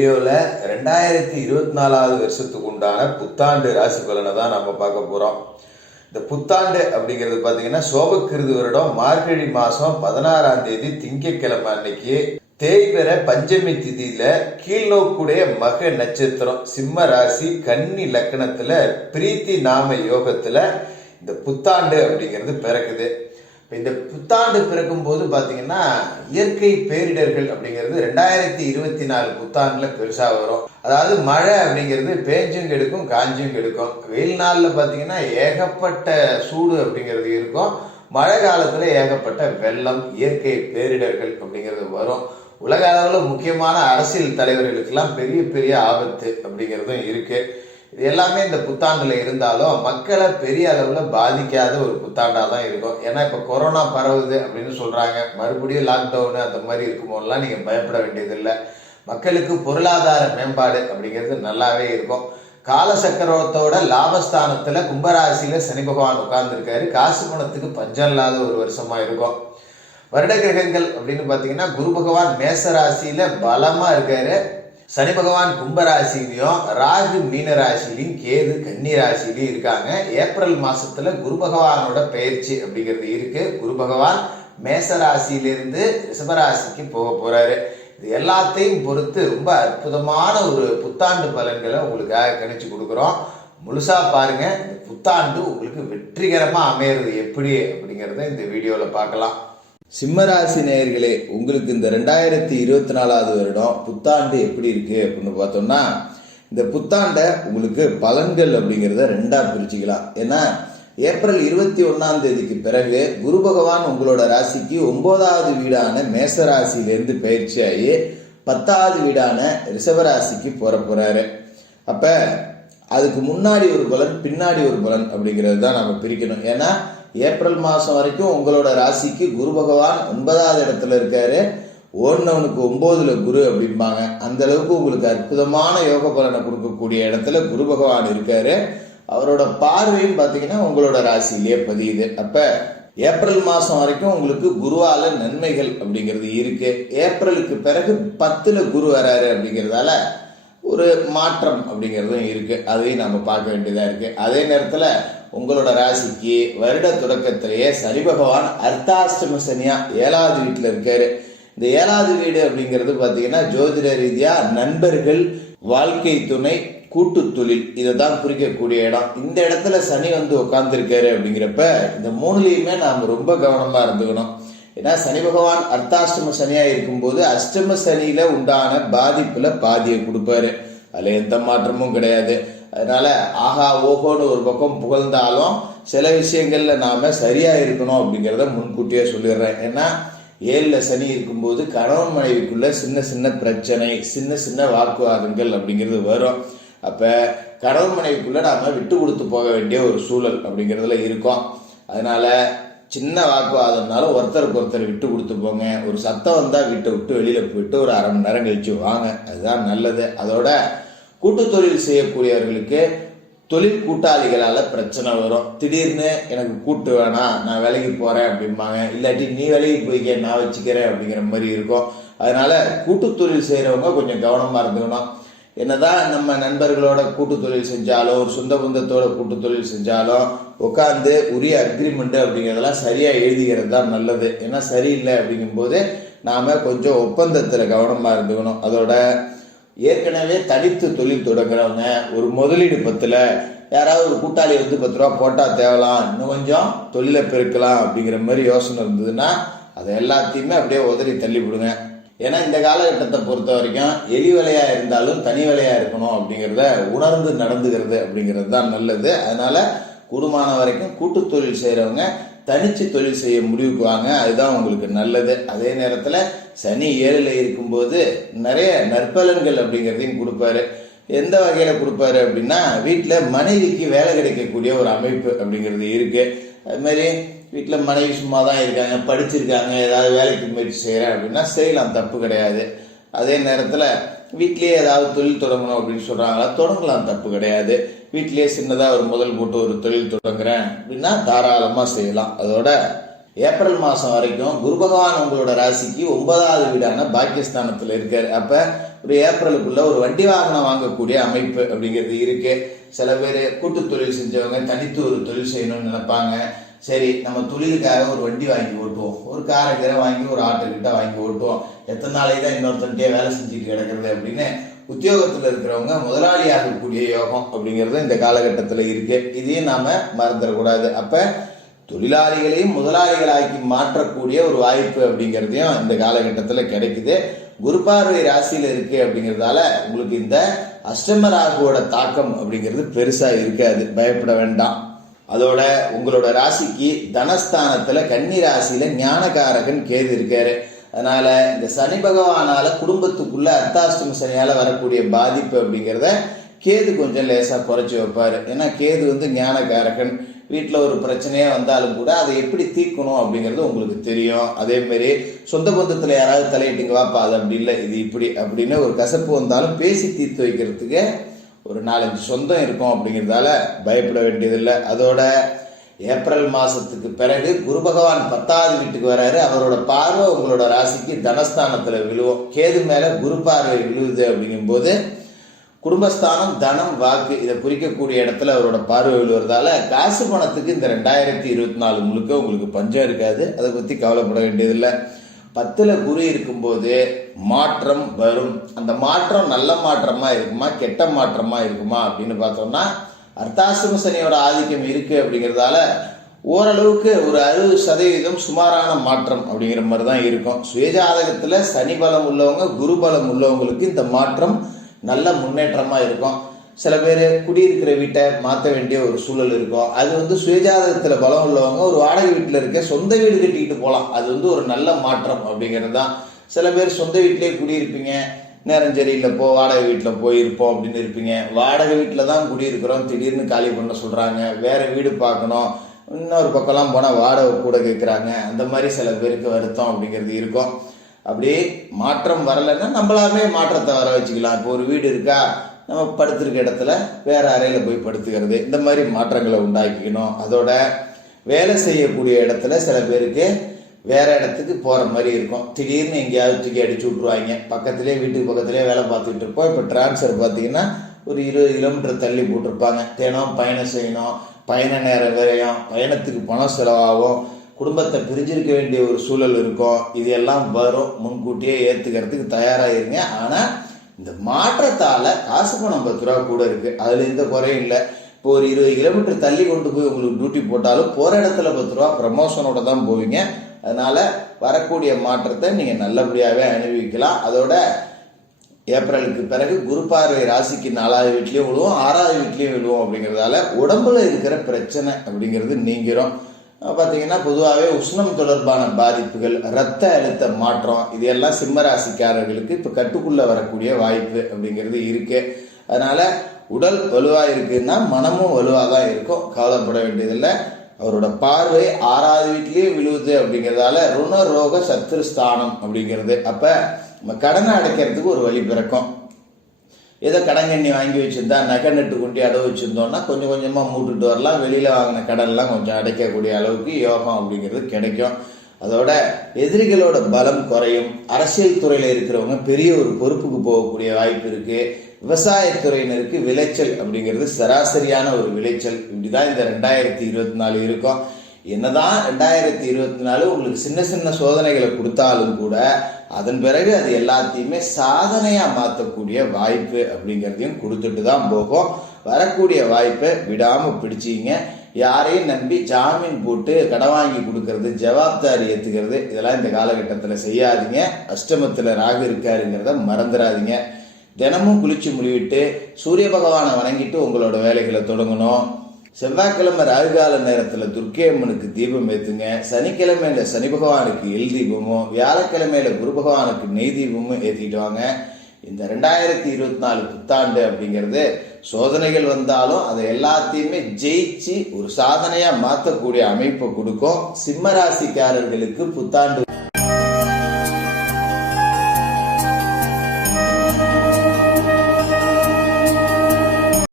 வீடியோவில் 2024 வருஷத்துக்கு உண்டான புத்தாண்டு ராசி பலனை தான் நம்ம பார்க்க போகிறோம். இந்த புத்தாண்டு அப்படிங்கிறது பார்த்தீங்கன்னா சோபக்கிருது வருடம் மார்கழி மாதம் 16ஆம் தேதி திங்கட்கிழமை அன்னைக்கு தேய்பிற பஞ்சமி திதியில கீழ்நோக்குடைய மக நட்சத்திரம் சிம்ம ராசி கன்னி லக்கணத்துல பிரீத்தி நாம யோகத்துல இந்த புத்தாண்டு அப்படிங்கிறது பிறக்குது. இந்த புத்தாண்டு பிறக்கும் போது பார்த்தீங்கன்னா இயற்கை பேரிடர்கள் அப்படிங்கிறது 2024 புத்தாண்டுல பெருசா வரும். அதாவது மழை அப்படிங்கிறது பேஞ்சும் கெடுக்கும் காஞ்சும் கெடுக்கும். வெயில் நாளில் பார்த்தீங்கன்னா ஏகப்பட்ட சூடு அப்படிங்கிறது இருக்கும். மழை காலத்துல ஏகப்பட்ட வெள்ளம் இயற்கை பேரிடர்கள் அப்படிங்கிறது வரும். உலக அளவில் முக்கியமான அரசியல் தலைவர்களுக்கெல்லாம் பெரிய பெரிய ஆபத்து அப்படிங்கிறதும் இருக்கு. இது எல்லாமே இந்த புத்தாண்டுல இருந்தாலும் மக்களை பெரிய அளவில் பாதிக்காத ஒரு புத்தாண்டாக தான் இருக்கும். ஏன்னா இப்போ கொரோனா பரவுது அப்படின்னு சொல்றாங்க. மறுபடியும் லாக்டவுனு அந்த மாதிரி இருக்கும்போதெல்லாம் நீங்கள் பயப்பட வேண்டியதில்லை. மக்களுக்கு பொருளாதார மேம்பாடு அப்படிங்கிறது நல்லாவே இருக்கும். காலசக்கரத்தோட லாபஸ்தானத்துல கும்பராசியில சனி பகவான் உட்கார்ந்துருக்காரு. காசு பணத்துக்கு பஞ்சம் இல்லாத ஒரு வருஷமா இருக்கும். வருட கிரகங்கள் அப்படின்னு பார்த்தீங்கன்னா குரு பகவான் மேச ராசியில பலமா இருக்காரு. சனி பகவான் கும்பராசிலையும் ராகு மீன ராசிலையும் கேது கன்னி ராசிலையும் இருக்காங்க. ஏப்ரல் மாசத்துல குரு பகவானோட பயிற்சி அப்படிங்கிறது இருக்கு. குரு பகவான் மேச ராசியிலிருந்து ரிஷபராசிக்கு போக போறாரு. இது எல்லாத்தையும் பொறுத்து ரொம்ப அற்புதமான ஒரு புத்தாண்டு பலன்களை உங்களுக்காக கணிச்சு கொடுக்குறோம். முழுசா பாருங்க. இந்த புத்தாண்டு உங்களுக்கு வெற்றிகரமா அமையிறது எப்படி அப்படிங்கிறத இந்த வீடியோல பார்க்கலாம். சிம்மராசி நேயர்களே, உங்களுக்கு இந்த 2024 வருடம் புத்தாண்டு எப்படி இருக்கு அப்படின்னு பார்த்தோம்னா, இந்த புத்தாண்டை உங்களுக்கு பலன்கள் அப்படிங்கிறத ரெண்டா பிரிச்சுக்கலாம். ஏன்னா ஏப்ரல் 21ஆம் தேதிக்கு பிறகு குரு பகவான் உங்களோட ராசிக்கு 9வது வீடான மேச ராசியிலேருந்து பயிற்சியாகி 10வது வீடான ரிஷபராசிக்கு போறாரு. அப்ப அதுக்கு முன்னாடி ஒரு பலன் பின்னாடி ஒரு பலன் அப்படிங்கிறது தான் நம்ம பிரிக்கணும். ஏன்னா ஏப்ரல் மாதம் வரைக்கும் உங்களோட ராசிக்கு குரு பகவான் 9வது இடத்துல இருக்காரு. ஓடுனவனுக்கு 9ல குரு அப்படிம்பாங்க. அந்த அளவுக்கு உங்களுக்கு அற்புதமான யோக பலனை கொடுக்கக்கூடிய இடத்துல குரு பகவான் இருக்காரு. அவரோட பார்வையும் பார்த்தீங்கன்னா உங்களோட ராசியிலேயே பதியுது. அப்ப ஏப்ரல் மாதம் வரைக்கும் உங்களுக்கு குருவால நன்மைகள் அப்படிங்கிறது இருக்கு. ஏப்ரலுக்கு பிறகு 10ல குரு வராரு அப்படிங்கிறதால ஒரு மாற்றம் அப்படிங்கிறதும் இருக்கு. அதையும் நம்ம பார்க்க வேண்டியதா இருக்கு. அதே நேரத்துல உங்களோட ராசிக்கு வருட தொடக்கத்திலேயே சனி பகவான் அர்த்தாஷ்டம சனியா 7வது வீட்டுல இருக்காரு. இந்த 7வது வீடு அப்படிங்கிறது பாத்தீங்கன்னா ஜோதிட ரீதியா நண்பர்கள், வாழ்க்கை துணை, கூட்டு தொழில் இதை தான் குறிக்கக்கூடிய இடம். இந்த இடத்துல சனி வந்து உட்கார்ந்து இருக்காரு அப்படிங்கிறப்ப இந்த மூணுலையுமே நாம் ரொம்ப கவனமா இருந்துக்கணும். ஏன்னா சனி பகவான் அர்த்தாஷ்டம சனியா இருக்கும்போது அஷ்டம சனியில உண்டான பாதிப்புல பாதியை கொடுப்பாரு. அதுல எந்த மாற்றமும் கிடையாது. அதனால ஆஹா ஓஹோன்னு ஒரு பக்கம் புகழ்ந்தாலும் சில விஷயங்கள்ல நாம சரியா இருக்கணும் அப்படிங்கிறத முன்கூட்டியே சொல்லிடுறேன். ஏன்னா 7ல சனி இருக்கும்போது கணவன் மனைவிக்குள்ள சின்ன சின்ன பிரச்சனை, சின்ன சின்ன வாக்குவாதங்கள் அப்படிங்கிறது வரும். அப்ப கணவன் மனைவிக்குள்ள நாம விட்டு கொடுத்து போக வேண்டிய ஒரு சூழல் அப்படிங்கிறதுல இருக்கும். அதனால சின்ன வாக்குவாதம்னாலும் ஒருத்தருக்கு ஒருத்தர் விட்டு கொடுத்து போங்க. ஒரு சத்தம் வந்தா வீட்டை விட்டு வெளியில போயிட்டு ஒரு அரை மணி நேரம் கழிச்சு வாங்க. அதுதான் நல்லது. அதோட கூட்டு தொழில் செய்யக்கூடியவர்களுக்கு தொழில் கூட்டாளிகளால பிரச்சனை வரும். திடீர்னு எனக்கு கூட்டு வேணாம், நான் வேலைக்கு போறேன் அப்படிம்பாங்க. இல்லாட்டி நீ வேலைக்கு போய்க்க நான் வச்சுக்கிறேன் அப்படிங்கிற மாதிரி இருக்கும். அதனால கூட்டு தொழில் செய்யறவங்க கொஞ்சம் கவனமா இருந்துக்கணும். என்னதான் நம்ம நண்பர்களோட கூட்டு தொழில் செஞ்சாலும் ஒரு சொந்த பந்தத்தோட கூட்டு தொழில் செஞ்சாலும் உட்காந்து உரிய அக்ரிமெண்ட் அப்படிங்கிறதெல்லாம் சரியா எழுதிக்கிறது தான் நல்லது. ஏன்னா சரியில்லை அப்படிங்கும்போது நாம கொஞ்சம் ஒப்பந்தத்துல கவனமா இருந்துக்கணும். அதோட ஏற்கனவே தனித்து தொழில் தொடங்குறவங்க ஒரு முதலீடு 10ல யாராவது ஒரு கூட்டாளி வந்து 10 ரூபா போட்டா தேவலாம், இன்னும் கொஞ்சம் தொழிலை பெருக்கலாம் அப்படிங்கிற மாதிரி யோசனை இருந்ததுன்னா அதை எல்லாத்தையுமே அப்படியே உதறி தள்ளி விடுங்க. ஏன்னா இந்த காலகட்டத்தை பொறுத்த வரைக்கும் எலி வேலையா இருந்தாலும் தனி வேலையா இருக்கணும் அப்படிங்கிறத உணர்ந்து நடந்துகிறது அப்படிங்கிறது தான் நல்லது. அதனால கூடுமான வரைக்கும் கூட்டு தொழில் செய்யறவங்க தனிச்சு தொழில் செய்ய முடிவுக்கு வாங்க. அதுதான் உங்களுக்கு நல்லது. அதே நேரத்துல சனி 7ல இருக்கும்போது நிறைய நற்பலன்கள் அப்படிங்கிறதையும் கொடுப்பாரு. எந்த வகையில கொடுப்பாரு அப்படின்னா வீட்டுல மனைவிக்கு வேலை கிடைக்கக்கூடிய ஒரு அமைப்பு அப்படிங்கிறது இருக்கு. அது மாதிரி வீட்டில் மனைவி சும்மா தான் இருக்காங்க, படிச்சிருக்காங்க, ஏதாவது வேலைக்கு முயற்சி செய்கிறேன் அப்படின்னா செய்யலாம், தப்பு கிடையாது. அதே நேரத்தில் வீட்லேயே ஏதாவது தொழில் தொடங்கணும் அப்படின்னு சொல்கிறாங்களா, தொடங்கலாம், தப்பு கிடையாது. வீட்லேயே சின்னதாக ஒரு முதல் போட்டு ஒரு தொழில் தொடங்குறேன் அப்படின்னா தாராளமாக செய்யலாம். அதோட ஏப்ரல் மாதம் வரைக்கும் குரு பகவான் உங்களோட ராசிக்கு 9வது வீடான பாக்கியஸ்தானத்தில் இருக்கார். அப்போ ஒரு ஏப்ரலுக்குள்ள ஒரு வண்டி வாகனம் வாங்கக்கூடிய அமைப்பு அப்படிங்கிறது இருக்கு. சில பேர் கூட்டு தொழில் செஞ்சவங்க தனித்து ஒரு தொழில் செய்யணும்னு நினைப்பாங்க. சரி, நம்ம தொழிலுக்காக ஒரு வண்டி வாங்கி ஓட்டுவோம், ஒரு காரை கீரை வாங்கி ஒரு ஆட்டோக்கிட்ட வாங்கி ஓட்டுவோம், எத்தனை நாளைக்கு தான் இன்னொருத்தன்ட்டே வேலை செஞ்சுட்டு கிடக்கிறது அப்படின்னு உத்தியோகத்தில் இருக்கிறவங்க முதலாளியாகக்கூடிய யோகம் அப்படிங்கிறது இந்த காலகட்டத்தில் இருக்கு. இதையும் நாம மறந்துடக்கூடாது. அப்ப தொழிலாளிகளையும் முதலாளிகளாக்கி மாற்றக்கூடிய ஒரு வாய்ப்பு அப்படிங்கிறதையும் இந்த காலகட்டத்தில் கிடைக்குது. குரு பார்வை ராசியில இருக்கு அப்படிங்கிறதால உங்களுக்கு இந்த அஷ்டம ராகுவோட தாக்கம் அப்படிங்கிறது பெருசா இருக்காது, பயப்பட வேண்டாம். அதோட உங்களோட ராசிக்கு தனஸ்தானத்துல கன்னி ராசியில ஞானகாரகன் கேது இருக்காரு. அதனால இந்த சனி பகவானால குடும்பத்துக்குள்ள அர்த்தாஷ்டம சனியால வரக்கூடிய பாதிப்பு அப்படிங்கிறத கேது கொஞ்சம் லேசா குறைச்சி வைப்பாரு. ஏன்னா கேது ஞானகாரகன். வீட்டில் ஒரு பிரச்சனையே வந்தாலும் கூட அதை எப்படி தீர்க்கணும் அப்படிங்கிறது உங்களுக்கு தெரியும். அதே மாதிரி சொந்த பந்தத்தில் யாராவது தலையிட்டுங்க வாப்பா அது அப்படி இல்லை இது இப்படி அப்படின்னு ஒரு கசப்பு வந்தாலும் பேசி தீர்த்து வைக்கிறதுக்கு ஒரு 4-5 சொந்தம் இருக்கும் அப்படிங்கிறதால பயப்பட வேண்டியதில்லை. அதோட ஏப்ரல் மாதத்துக்கு பிறகு குரு பகவான் 10வது வீட்டுக்கு வராரு. அவரோட பார்வை உங்களோட ராசிக்கு தனஸ்தானத்தில் விழுவோம். கேது மேலே குரு பார்வை விழுவுது அப்படிங்கும்போது குடும்பஸ்தானம் தனம் வாக்கு இதை குறிக்கக்கூடிய இடத்துல அவரோட பார்வை விழுவதால காசு பணத்துக்கு இந்த 2024 முழுக்க உங்களுக்கு பஞ்சம் இருக்காது. அதை பற்றி கவலைப்பட வேண்டியதில்லை. 10ல் குரு இருக்கும்போது மாற்றம் வரும். அந்த மாற்றம் நல்ல மாற்றமா இருக்குமா கெட்ட மாற்றமா இருக்குமா அப்படின்னு பார்த்தோம்னா அர்த்தாஷ்டம சனியோட ஆதிக்கம் இருக்கு அப்படிங்கிறதால ஓரளவுக்கு ஒரு 60% சுமாரான மாற்றம் அப்படிங்கிற மாதிரி தான் இருக்கும். சுயஜாதகத்தில் சனி பலம் உள்ளவங்க குரு பலம் உள்ளவங்களுக்கு இந்த மாற்றம் நல்ல முன்னேற்றமா இருக்கும். சில பேர் குடியிருக்கிற வீட்டை மாற்ற வேண்டிய ஒரு சூழல் இருக்கும். அது சுயஜாதகத்துல பலம் உள்ளவங்க ஒரு வாடகை வீட்டில் இருக்க சொந்த வீடு கட்டிக்கிட்டு போகலாம். அது ஒரு நல்ல மாற்றம் அப்படிங்கிறது தான். சில பேர் சொந்த வீட்டிலே குடியிருப்பீங்க, நேரம் சரியில்லை போ வாடகை வீட்டில் போயிருப்போம் அப்படின்னு இருப்பீங்க. வாடகை வீட்டில் தான் குடியிருக்கிறோம், திடீர்னு காலி பண்ண சொல்றாங்க, வேற வீடு பார்க்கணும், இன்னொரு பக்கம்லாம் போனால் வாடகை கூட கேட்குறாங்க. அந்த மாதிரி சில பேருக்கு வருத்தம் அப்படிங்கிறது இருக்கும். அப்படியே மாற்றம் வரலைன்னா நம்மளாமே மாற்றத்தை வர வச்சுக்கலாம். இப்போ ஒரு வீடு இருக்கா, நம்ம படுத்திருக்க இடத்துல வேற அறையில் போய் படுத்துக்கிறது, இந்த மாதிரி மாற்றங்களை உண்டாக்கிக்கணும். அதோட வேலை செய்யக்கூடிய இடத்துல சில பேருக்கு வேற இடத்துக்கு போகிற மாதிரி இருக்கும். திடீர்னு எங்கேயாவது தூக்கி அடிச்சு விட்ருவாங்க. பக்கத்துலேயே வீட்டுக்கு பக்கத்துலேயே வேலை பார்த்துக்கிட்டு இருப்போம். இப்போ டிரான்ஸ்ஃபர் பார்த்தீங்கன்னா ஒரு 20 கிலோமீட்டர் தள்ளி போட்டிருப்பாங்க. தினம் பயணம் செய்யணும், பயண நேரம் விரையும், பயணத்துக்கு பணம் செலவாகும், குடும்பத்தை பிரிஞ்சிருக்க வேண்டிய ஒரு சூழல் இருக்கும். இது எல்லாம் வரும். முன்கூட்டியே ஏற்றுக்கிறதுக்கு தயாராக இருங்க. ஆனால் இந்த மாற்றத்தால் காசு பணம் 10 ரூபா கூட இருக்குது, அதில் எந்த குறையும் இல்லை. இப்போ ஒரு 20 கிலோமீட்டர் தள்ளி கொண்டு போய் உங்களுக்கு டியூட்டி போட்டாலும் போகிற இடத்துல 10 ரூபா ப்ரமோஷனோட தான் போவீங்க. அதனால் வரக்கூடிய மாற்றத்தை நீங்கள் நல்லபடியாகவே அனுபவிக்கலாம். அதோட ஏப்ரலுக்கு பிறகு குரு பார்வை ராசிக்கு 4வது வீட்லேயும் விழுவோம், 6வது வீட்லேயும் விழுவோம். அப்படிங்கிறதால உடம்புல இருக்கிற பிரச்சனை அப்படிங்கிறது நீங்கிறோம். பார்த்தீங்கன்னா பொதுவாகவே உஷ்ணம் தொடர்பான பாதிப்புகள், இரத்த அழுத்த மாற்றம், இது எல்லாம் சிம்ம ராசிக்காரர்களுக்கு இப்போ கட்டுக்குள்ளே வரக்கூடிய வாய்ப்பு அப்படிங்கிறது இருக்கு. அதனால உடல் வலுவாக இருக்குன்னா மனமும் வலுவாக தான் இருக்கும், கவலைப்பட வேண்டியதில்லை. அவரோட பார்வை 6வது வீட்லேயே விழுவுது அப்படிங்கிறதால ருண ரோக சத்ரு ஸ்தானம் அப்படிங்கிறது. அப்போ நம்ம கடனை அடைக்கிறதுக்கு ஒரு வழி பிறக்கும். ஏதோ கடங்கண்ணி வாங்கி வச்சுருந்தா நகை நட்டு கொண்டு அடவு வச்சுருந்தோம்னா கொஞ்சம் கொஞ்சமாக மூட்டுட்டு வரலாம். வெளியில் வாங்கின கடன்லாம் கொஞ்சம் அடைக்கக்கூடிய அளவுக்கு யோகம் அப்படிங்கிறது கிடைக்கும். அதோட எதிரிகளோட பலம் குறையும். அரசியல் துறையில் இருக்கிறவங்க பெரிய ஒரு பொறுப்புக்கு போகக்கூடிய வாய்ப்பு இருக்குது. விவசாயத்துறையினருக்கு விளைச்சல் அப்படிங்கிறது சராசரியான ஒரு விளைச்சல். இப்படிதான் இந்த 2024 இருக்கும். என்னதான் 2024 உங்களுக்கு சின்ன சின்ன சோதனைகளை கொடுத்தாலும் கூட அதன் பிறகு அது எல்லாத்தையுமே சாதனையா மாற்றக்கூடிய வாய்ப்பு அப்படிங்கிறதையும் கொடுத்துட்டு தான் போகும். வரக்கூடிய வாய்ப்பை விடாம பிடிச்சிங்க. யாரையும் நம்பி ஜாமீன் போட்டு கடன் வாங்கி கொடுக்கறது, ஜவாப்தாரி ஏற்றுக்கிறது, இதெல்லாம் இந்த காலகட்டத்தில் செய்யாதீங்க. அஷ்டமத்தில் ராகு இருக்காருங்கிறத மறந்துடாதீங்க. தினமும் குளிச்சு முடிவிட்டு சூரிய பகவானை வணங்கிட்டு உங்களோட வேலைகளை தொடங்கணும். செவ்வாய்க்கிழமை ராகுகால நேரத்தில் துர்க்கை அம்மனுக்கு தீபம் ஏற்றுங்க. சனிக்கிழமையில சனி பகவானுக்கு எல் தீபமும், வியாழக்கிழமையில குரு பகவானுக்கு நெய் தீபமும் ஏற்றிட்டு வாங்க. இந்த 2024 புத்தாண்டு அப்படிங்கிறது சோதனைகள் வந்தாலும் அதை எல்லாத்தையுமே ஜெயிச்சு ஒரு சாதனையா மாற்றக்கூடிய அமைப்பை கொடுக்கும். சிம்ம ராசிக்காரர்களுக்கு புத்தாண்டு